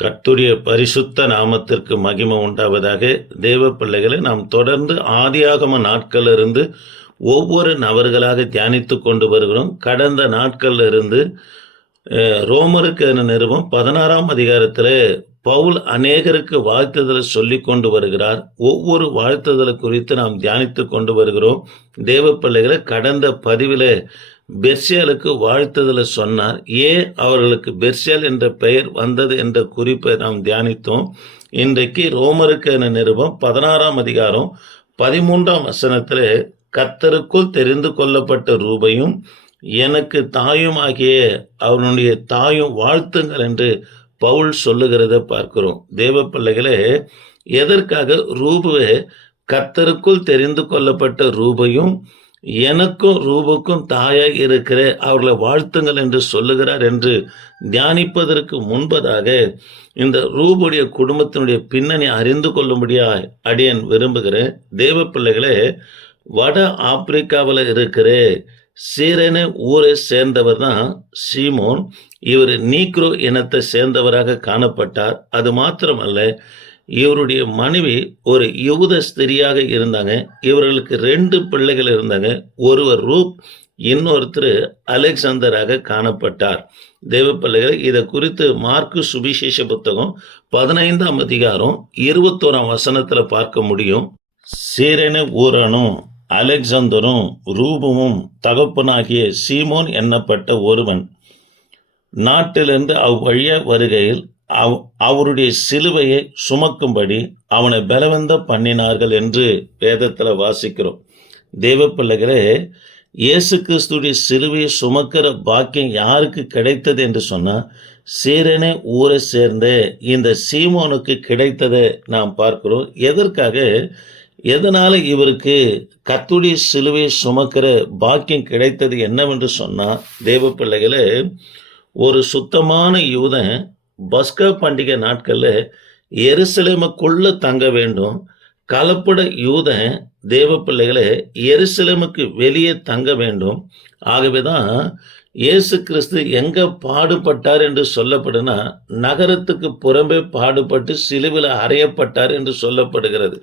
கர்த்தருடைய பரிசுத்த நாமத்திற்கு மகிமை உண்டாவதாக. தேவ பிள்ளைகளை நாம் தொடர்ந்து ஆதியாகம நாட்களிலிருந்து ஒவ்வொரு நபர்களாக தியானித்து கொண்டு வருகிறோம். கடந்த நாட்கள்ல இருந்து ரோமருக்கு நிருபம் 16ஆம் அதிகாரத்தில் பவுல் அநேகருக்கு வாழ்த்துதலை சொல்லி கொண்டு வருகிறார். ஒவ்வொரு வாழ்த்துதலை குறித்து நாம் தியானித்து கொண்டு வருகிறோம். தேவ பிள்ளைகளை கடந்த பதிவில் பெர்சியாலுக்கு வாழ்த்துதலை சொன்னார். ஏன் அவர்களுக்கு பெர்சியால் என்ற பெயர் வந்தது என்ற குறிப்பை நாம் தியானித்தோம். இன்றைக்கு ரோமருக்கு நிருபம் 16ஆம் அதிகாரம் 13ஆம் வசனத்தில் கர்த்தருக்குள் தெரிந்து கொள்ளப்பட்ட ரூபையும் எனக்கு தாயும் ஆகிய அவனுடைய தாயும் வாழ்த்துங்கள் என்று பவுல் சொல்லுகிறத பார்க்கிறோம். தேவ பிள்ளைகளே, எதற்காக ரூபுவே கர்த்தருக்குள் தெரிந்து கொள்ளப்பட்ட ரூபையும் எனக்கும் ரூபுக்கும் தாயாய் இருக்கிற அவர்களை வாழ்த்துங்கள் என்று சொல்லுகிறார் என்று தியானிப்பதற்கு முன்பதாக இந்த ரூபுடைய குடும்பத்தினுடைய பின்னணி அறிந்து கொள்ளும்படியாய் அடியன் விரும்புகிறேன். தேவ பிள்ளைகளே, வட ஆப்பிரிக்காவில் இருக்கிற சீரேனு ஊரை சேர்ந்தவர் தான் சீமோன். இவர் நீக்ரோ இனத்தை சேர்ந்தவராக காணப்பட்டார். அது மாத்திரமல்ல, இவருடைய மனைவி ஒரு யூத ஸ்திரியாக இருந்தாங்க. இவர்களுக்கு 2 பிள்ளைகள் இருந்தாங்க. ஒருவர் ரூப், இன்னொருத்தர் அலெக்சாந்தராக காணப்பட்டார். தேவ பிள்ளைகளை, இதை குறித்து மார்க்கு சுவிசேஷ புத்தகம் 15ஆம் அதிகாரம் 21ஆம் வசனத்தில் பார்க்க முடியும். சீரேனு ஊரனும் அலெக்சாந்தரும் ரூபமும் தகப்பனாகிய சீமோன் என்னப்பட்ட ஒருவன் நாட்டிலிருந்து அவ்வழிய வருகையில் அவருடைய சிலுவையை சுமக்கும்படி அவனை பலவந்த பண்ணினார்கள் என்று வேதத்தில் வாசிக்கிறோம். தேவ பிள்ளைகளே, இயேசு கிறிஸ்துடைய சிலுவையை சுமக்கிற பாக்கியம் யாருக்கு கிடைத்தது என்று சொன்னால் சீரேனு ஊரை சேர்ந்த இந்த சீமோனுக்கு கிடைத்ததை நாம் பார்க்கிறோம். எதனால இவருக்கு கர்த்தருடைய சிலுவையை சுமக்கிற பாக்கியம் கிடைத்தது என்னவென்று சொன்னால், தேவ பிள்ளைகளே, ஒரு சுத்தமான யூதன் பஸ்கா பண்டிகை நாட்களில் எருசலேமுக்குள்ள தங்க வேண்டும். கலப்பட யூதன் தேவ பிள்ளைகளை எருசலேமுக்கு வெளியே தங்க வேண்டும். ஆகவேதான் இயேசு கிறிஸ்து எங்க பாடுபட்டார் என்று சொல்லப்படுனா நகரத்துக்கு புறம்பே பாடுபட்டு சிலுவையில் அறையப்பட்டார் என்று சொல்லப்படுகிறது.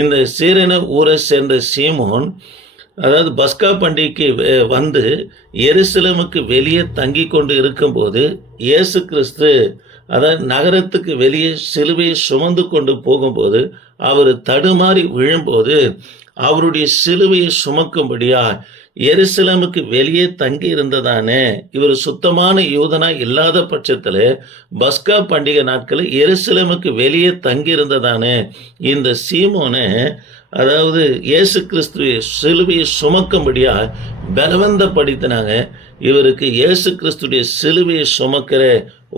இந்த சீரேனு ஊரை சேர்ந்த சீமோன், அதாவது பஸ்கா பண்டிகைக்கு வந்து எருசலேமுக்கு வெளியே தங்கி கொண்டு இருக்கும்போது இயேசு கிறிஸ்து அதாவது நகரத்துக்கு வெளியே சிலுவையை சுமந்து கொண்டு போகும்போது அவர் தடுமாறி விழும்போது அவருடைய சிலுவையை சுமக்கும்படியா எருசலேமுக்கு வெளியே தங்கி இருந்ததானே இவர் சுத்தமான யூதனா இல்லாத பட்சத்தில் பஸ்கா பண்டிகை நாட்களில் எருசலேமுக்கு வெளியே தங்கி இருந்ததானே இந்த சீமோனை, அதாவது இயேசு கிறிஸ்துவை சிலுவையை சுமக்கும்படியா பலவந்தப்படுத்தினாங்க. இவருக்கு இயேசு கிறிஸ்துடைய சிலுவையை சுமக்கிற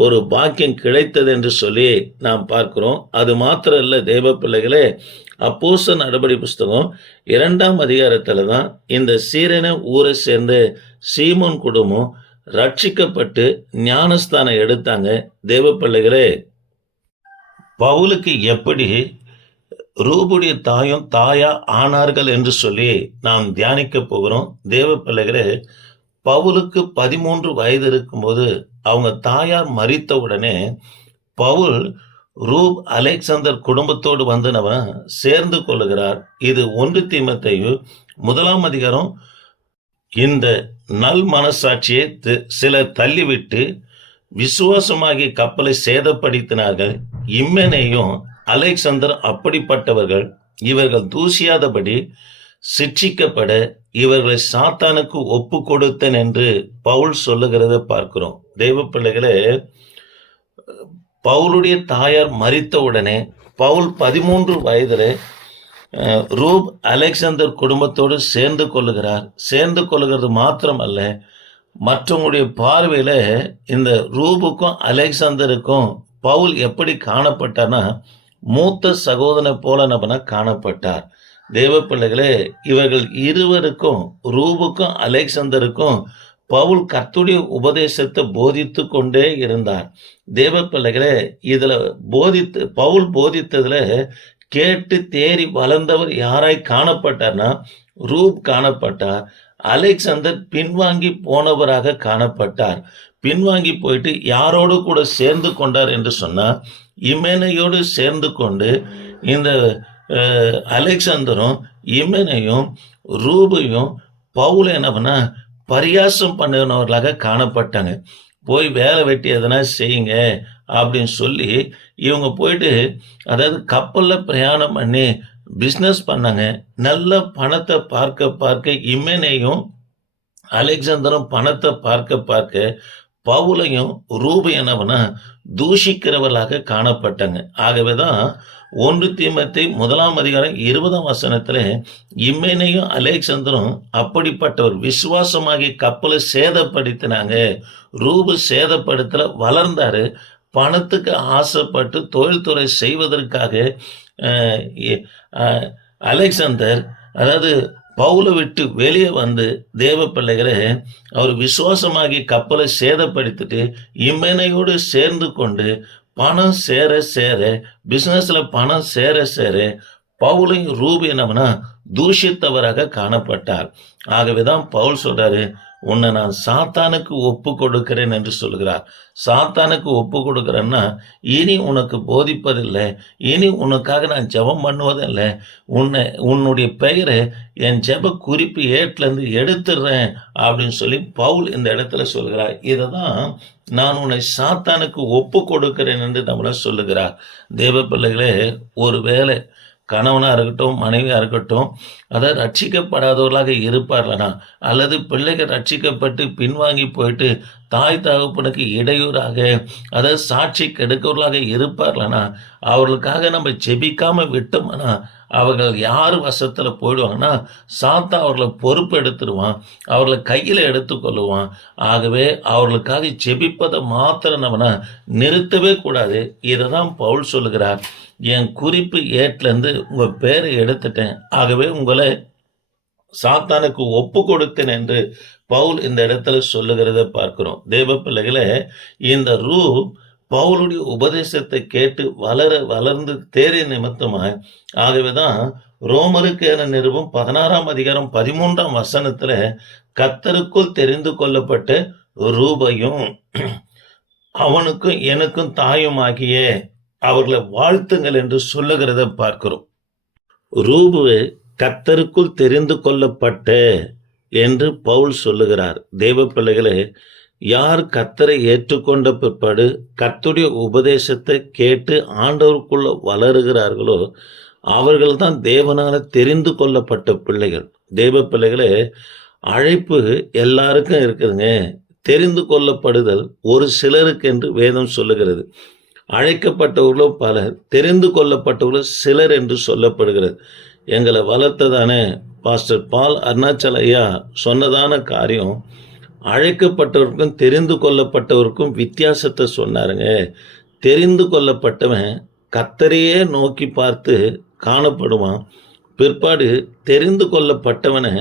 ஒரு பாக்கியம் கிடைத்தது என்று சொல்லி நாம் பார்க்கிறோம். அது மாத்திரம் இல்லை தேவ பிள்ளைகளே, அப்போஸ்தலர் நடபடி புஸ்தகம் 2ஆம் அதிகாரத்தில் தான் இந்த சீரேனு ஊரை சேர்ந்த சீமோன் குடும்பம் ரட்சிக்கப்பட்டு ஞானஸ்தானம் எடுத்தாங்க. தேவ பிள்ளைகளே, பவுலுக்கு எப்படி ரூபுடைய தாயும் தாயா ஆனார்கள் என்று சொல்லி நாம் தியானிக்க போகிறோம். தேவ பிள்ளைகளே, பவுலுக்கு 13 வயது இருக்கும்போது அவங்க தாயார் மரித்த உடனே பவுல் ரூப் அலெக்சாந்தர் குடும்பத்தோடு வந்து நம்ம சேர்ந்து கொள்ளுகிறார். இது 1 தீமோத்தேயு 1ஆம் அதிகாரம். இந்த நல் மனசாட்சியை சிலர் தள்ளிவிட்டு விசுவாசமாகிய கப்பலை சேதப்படுத்தினார்கள். இம்மெனேயும் அலெக்சாந்தர் அப்படிப்பட்டவர்கள். இவர்கள் தூசியாதபடி சிட்சிக்கப்பட இவர்களை சாத்தானுக்கு ஒப்பு கொடுத்தேன் என்று பவுல் சொல்லுகிறத பார்க்கிறோம். தேவ பிள்ளைகளே, பவுலுடைய தாயார் மரித்த உடனே பவுல் 13 வயதில் ரூப் அலெக்சாந்தர் குடும்பத்தோடு சேர்ந்து கொள்ளுகிறார். சேர்ந்து கொள்ளுகிறது மாத்திரமல்ல, மற்றவங்களுடைய பார்வையில் இந்த ரூபுக்கும் அலெக்சாந்தருக்கும் பவுல் எப்படி காணப்பட்டார்னா மூத்த சகோதரனை போல நம்ம காணப்பட்டார். தேவ பிள்ளைகளே, இவர்கள் இருவருக்கும், ரூபுக்கும் அலெக்சாந்தருக்கும் பவுல் கர்த்தருடைய உபதேசத்தை போதித்து கொண்டே இருந்தார். தேவ பிள்ளைகளே, இதில் பவுல் போதித்ததுல கேட்டு தேறி வளர்ந்தவர் யாராய் காணப்பட்டார்னா ரூப் காணப்பட்டார். அலெக்சாந்தர் பின்வாங்கி போனவராக காணப்பட்டார். பின்வாங்கி போயிட்டு யாரோடு கூட சேர்ந்து கொண்டார் என்று சொன்னால், இமேனையோடு சேர்ந்து கொண்டு இந்த அலெக்சாந்தரும் இமேனையும் ரூபையும் பவுல் என்ன பண்ணா பரியாசம் பண்ணினவர்களாக காணப்பட்டாங்க. போய் வேலை வெட்டி எதனா செய்யுங்க அப்படின்னு சொல்லி இவங்க போயிட்டு, அதாவது கப்பலில் பிரயாணம் பண்ணி பிஸ்னஸ் பண்ணாங்க. நல்ல பணத்தை பார்க்க பார்க்க இமேனையும் அலெக்சாந்தரும் பணத்தை பார்க்க பார்க்க பவுலையும் ரூபையும் என்ன பண்ணா தூஷிக்கிறவர்களாக காணப்பட்டாங்க. ஆகவே தான் 1 தீமோத்தேயு 1:20 இம்மேனையும் அலெக்சாந்தரும் அப்படிப்பட்ட ஒரு விசுவாசமாகி கப்பலை சேதப்படுத்தினாங்க. ரூபு சேதப்படுத்தல வளர்ந்தாரு. பணத்துக்கு ஆசைப்பட்டு தொழில்துறை செய்வதற்காக அலெக்சாந்தர், அதாவது பவுலை விட்டு வெளியே வந்து தேவ பிள்ளைகளை அவர் விசுவாசமாகி கப்பலை சேதப்படுத்திட்டு இம்மேனையோடு சேர்ந்து கொண்டு பணம் சேர சேர பிசினஸ்ல பணம் சேர சேர பவுலையும் ரூபி என்னவனா தூஷித்தவராக காணப்பட்டார். ஆகவேதான் பவுல் சொல்றாரு, உன்னை நான் சாத்தானுக்கு ஒப்பு கொடுக்கிறேன் என்று சொல்கிறார். சாத்தானுக்கு ஒப்பு கொடுக்கிறேன்னா இனி உனக்கு போதிப்பதில்லை, இனி உனக்காக நான் ஜெபம் பண்ணுவதில்லை, உன்னுடைய பெயரை என் ஜெப குறிப்பு ஏட்டிலேருந்து எடுத்துடுறேன் அப்படின்னு சொல்லி பவுல் இந்த இடத்துல சொல்கிறார். இதை தான் நான் உன்னை சாத்தானுக்கு ஒப்பு கொடுக்கிறேன் என்று நம்மள சொல்லுகிறார். தேவ பிள்ளைகளே, ஒருவேளை கணவனாக இருக்கட்டும் மனைவியாக இருக்கட்டும், அதாவது ரட்சிக்கப்படாதவர்களாக இருப்பார்களா, அல்லது பிள்ளைகள் ரட்சிக்கப்பட்டு பின்வாங்கி போயிட்டு தாய் தகப்பனுக்கு இடையூறாக, அதாவது சாட்சி கெடுக்கிறவர்களாக இருப்பார்களா, அவர்களுக்காக நம்ம ஜெபிக்காமல் விட்டோம்னா அவர்கள் யார் வசத்தில் போயிடுவாங்கன்னா சாத்தா அவர்களை பொறுப்பு எடுத்துடுவான், அவர்களை கையில் எடுத்துக்கொள்ளுவான். ஆகவே அவர்களுக்காக ஜெபிப்பதை மாத்திரம் நம்ம நிறுத்தவே கூடாது. இதை தான் பவுல் சொல்லுகிறார், என் குறிப்பு ஏட்டிலேருந்து உங்கள் பேரை எடுத்துட்டேன், ஆகவே உங்களை சாத்தானுக்கு ஒப்பு கொடுத்தேன் என்று பவுல் இந்த இடத்துல சொல்லுகிறத பார்க்கிறோம். தேவ பிள்ளைகளே, இந்த பவுலுடைய உபதேசத்தை கேட்டு வளர்ந்து தேறிய நிமித்தமாய், ஆகவேதான் ரோமருக்கு என நிருபம் 16:13 கர்த்தருக்குள் தெரிந்து கொள்ளப்பட்ட ரூபையும் அவனுக்கும் எனக்கும் தாயுமாகிய அவர்களை வாழ்த்துங்கள் என்று சொல்லுகிறத பார்க்கிறோம். ரூபு கர்த்தருக்குள் தெரிந்து கொள்ளப்பட்ட என்று பவுல் சொல்லுகிறார். தேவ பிள்ளைகளே, யார் கர்த்தரை ஏற்றுக்கொண்ட பிற்பாடு கர்த்தருடைய உபதேசத்தை கேட்டு ஆண்டவருக்குள்ள வளருகிறார்களோ அவர்கள் தான் தேவனால தெரிந்து கொள்ளப்பட்ட பிள்ளைகள். தேவ பிள்ளைகளே, அழைப்பு எல்லாருக்கும் இருக்குதுங்க. தெரிந்து கொள்ளப்படுதல் ஒரு சிலருக்கு என்று வேதம் சொல்லுகிறது. அழைக்கப்பட்டவர்களும் பலர், தெரிந்து கொள்ளப்பட்டவர்களும் சிலர் என்று சொல்லப்படுகிறது. எங்களை வளர்த்ததான பாஸ்டர் பால் அருணாச்சல ஐயா சொன்னதான காரியம், அழைக்கப்பட்டவருக்கும் தெரிந்து கொள்ளப்பட்டவருக்கும் வித்தியாசத்தை சொன்னாருங்க. தெரிந்து கொள்ளப்பட்டவன் கர்த்தரையே நோக்கி பார்த்து காணப்படுவான். பிற்பாடு தெரிந்து கொள்ளப்பட்டவனை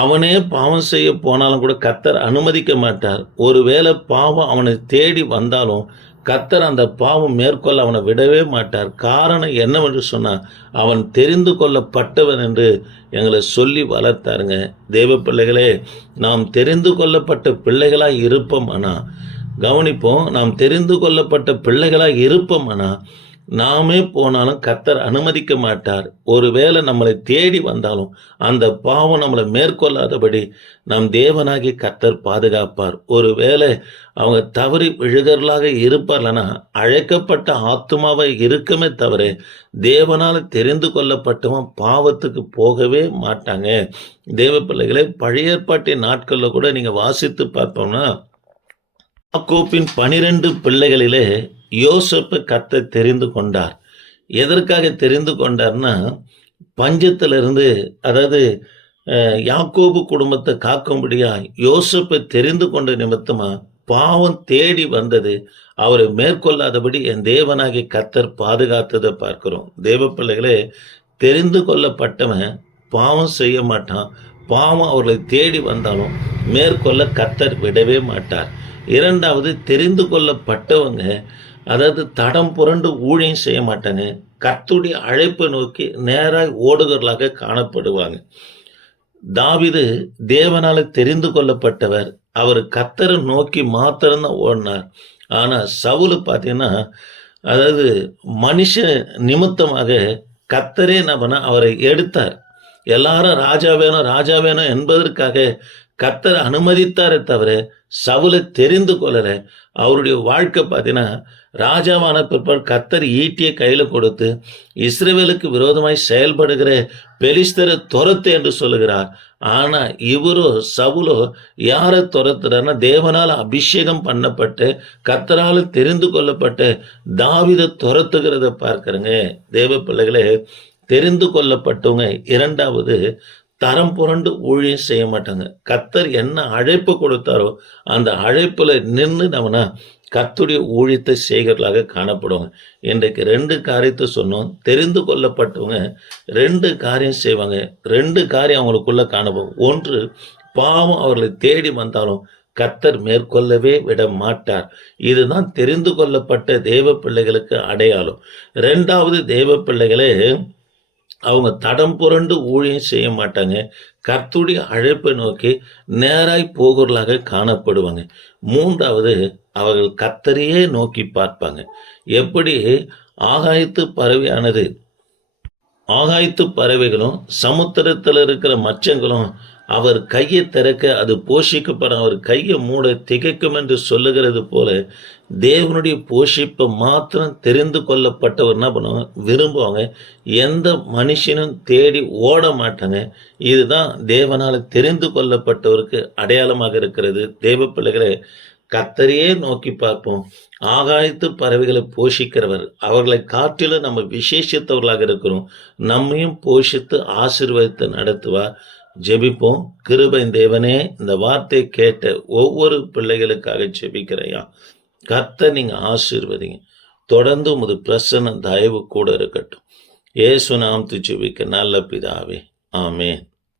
அவனே பாவம் செய்ய போனாலும் கூட கர்த்தர் அனுமதிக்க மாட்டார். ஒருவேளை பாவம் அவனை தேடி வந்தாலும் கர்த்தர் அந்த பாவம் மேற்கொள்ள அவனை விடவே மாட்டார். காரணம் என்னவென்று சொன்னால், அவன் தெரிந்து கொள்ளப்பட்டவன் என்று எங்களை சொல்லி வளர்த்தாருங்க. தேவ பிள்ளைகளே, நாம் தெரிந்து கொள்ளப்பட்ட பிள்ளைகளாக இருப்போம்னா, கவனிப்போம், நாம் தெரிந்து கொள்ளப்பட்ட பிள்ளைகளாக இருப்போம்னா நாமே போனாலும் கர்த்தர் அனுமதிக்க மாட்டார். ஒருவேளை நம்மளை தேடி வந்தாலும் அந்த பாவம் நம்மளை மேற்கொள்ளாதபடி நம் தேவனாகி கர்த்தர் பாதுகாப்பார். ஒருவேளை அவங்க தவறி விழுகர்களாக இருப்பார்லனா அழைக்கப்பட்ட ஆத்துமாவை இருக்குமே தவிர தேவனால் தெரிந்து கொள்ளப்பட்டவன் பாவத்துக்கு போகவே மாட்டாங்க. தேவ பிள்ளைகளை, பழைய ஏற்பாட்டின் நாட்களில் கூட நீங்கள் வாசித்து பார்த்தோம்னா, யாக்கோபின் 12 பிள்ளைகளிலே யோசேப்பு கர்த்தர் தெரிந்து கொண்டார். எதற்காக தெரிந்து கொண்டார்னா, பஞ்சத்திலிருந்து, அதாவது யாக்கோபு குடும்பத்தை காக்கும்படியா யோசேப்பை தெரிந்து கொண்ட நிமித்தமா பாவம் தேடி வந்தது, அவரை மேற்கொள்ளாதபடி என் தேவனாகிய கர்த்தர் பாதுகாத்ததை பார்க்கிறோம். தேவ பிள்ளைகளே, தெரிந்து கொள்ளப்பட்டவன் பாவம் செய்ய மாட்டான். பாவம் அவர்களை தேடி வந்தாலும் மேற்கொள்ள கர்த்தர் விடவே மாட்டார். இரண்டாவது, தெரிந்து கொள்ளப்பட்டவங்க, அதாவது தடம் புரண்டு ஊழியம் செய்ய மாட்டாங்க. கர்த்தருடைய அழைப்பை நோக்கி நேராக ஓடுகிறவர்களாக காணப்படுவாங்க. தாவீது தேவனால தெரிந்து கொள்ளப்பட்டவர். அவர் கர்த்தரை நோக்கி மாத்திரம்தான் ஓடினார். ஆனா சவுலு பார்த்தீங்கன்னா, அதாவது மனுஷ நிமித்தமாக கர்த்தரே என்ன பண்ண அவரை எடுத்தார். எல்லாரும் ராஜா வேணும், ராஜா வேணும் என்பதற்காக கர்த்தர் அனுமதித்தாரே தவிர சவுலை தெரிந்து கொள்ளல. அவருடைய வாழ்க்கை பார்த்தீங்கன்னா, ராஜாவான பிற்பாடு கர்த்தர் ஈட்டியை கையில கொடுத்து இஸ்ரவேலுக்கு விரோதமாய் செயல்படுகிற பெலிஸ்தரை துரத்து என்று சொல்லுகிறார். ஆனா இவரோ சவுலோ யாரை துரத்துறாருன்னா, தேவனால் அபிஷேகம் பண்ணப்பட்டு கர்த்தரால் தெரிந்து கொள்ளப்பட்ட தாவீதை துரத்துகிறத பார்க்கிறங்க. தேவ பிள்ளைகளே, தெரிந்து கொள்ளப்பட்டவங்க இரண்டாவது தரம் புரண்டு ஊழியம் செய்ய மாட்டாங்க. கர்த்தர் என்ன அழைப்பு கொடுத்தாரோ அந்த அழைப்புல நின்று நம்மனா கர்த்தருடைய ஊழியத்தை செய்கிறவர்களாக காணப்படுவாங்க. இன்றைக்கு 2 காரியத்தை சொன்னோம். தெரிந்து கொள்ளப்பட்டவங்க 2 காரியம் செய்வாங்க. 2 காரியம் அவங்களுக்குள்ள காணப்படும். ஒன்று, பாவம் அவர்களை தேடி வந்தாலும் கர்த்தர் மேற்கொள்ளவே விட மாட்டார். இதுதான் தெரிந்து கொள்ளப்பட்ட தேவ பிள்ளைகளுக்கு அடையாளம். 2வது, தேவ பிள்ளைகளே அவங்க தடம் புரண்டு ஊழியம் செய்ய மாட்டாங்க. கர்த்தருடைய அழைப்பை நோக்கி நேராய் போகிறவர்களாக காணப்படுவாங்க. 3வது, அவர்கள் கர்த்தரையே நோக்கி பார்ப்பாங்க. எப்படி ஆகாயத்து பறவையானது, ஆகாயத்து பறவைகளும் சமுத்திரத்தில் இருக்கிற மச்சங்களும் அவர் கையை திறக்க அது போஷிக்கப்படும், அவர் கையை மூட திகைக்கும் என்று சொல்லுகிறது போல, தேவனுடைய போஷிப்பை மாத்திரம் தெரிந்து கொள்ளப்பட்டவர் என்ன பண்ணுவாங்க, விரும்புவாங்க. எந்த மனுஷனும் தேடி ஓட மாட்டாங்க. இதுதான் தேவனால் தெரிந்து கொள்ளப்பட்டவருக்கு அடையாளமாக இருக்கிறது. தேவ பிள்ளைகளை, கர்த்தரையே நோக்கி பார்ப்போம். ஆகாயத்து பறவைகளை போஷிக்கிறவர், அவர்களை காட்டிலும் நம்ம விசேஷித்தவர்களாக இருக்கிறோம். நம்மையும் போஷித்து ஆசீர்வதித்து நடத்துவார். ஜெபிப்போம். கிருபையின் தேவனே, இந்த வார்த்தையை கேட்ட ஒவ்வொரு பிள்ளைகளுக்காக ஜெபிக்கிறையா. கர்த்தர் நீங்க ஆசீர்வதிங்க. தொடர்ந்து உமது பிரசன்ன தயவு கூட இருக்கட்டும். இயேசு நாமத்தில் ஜெபிக்க நல்ல பிதாவே, ஆமென்.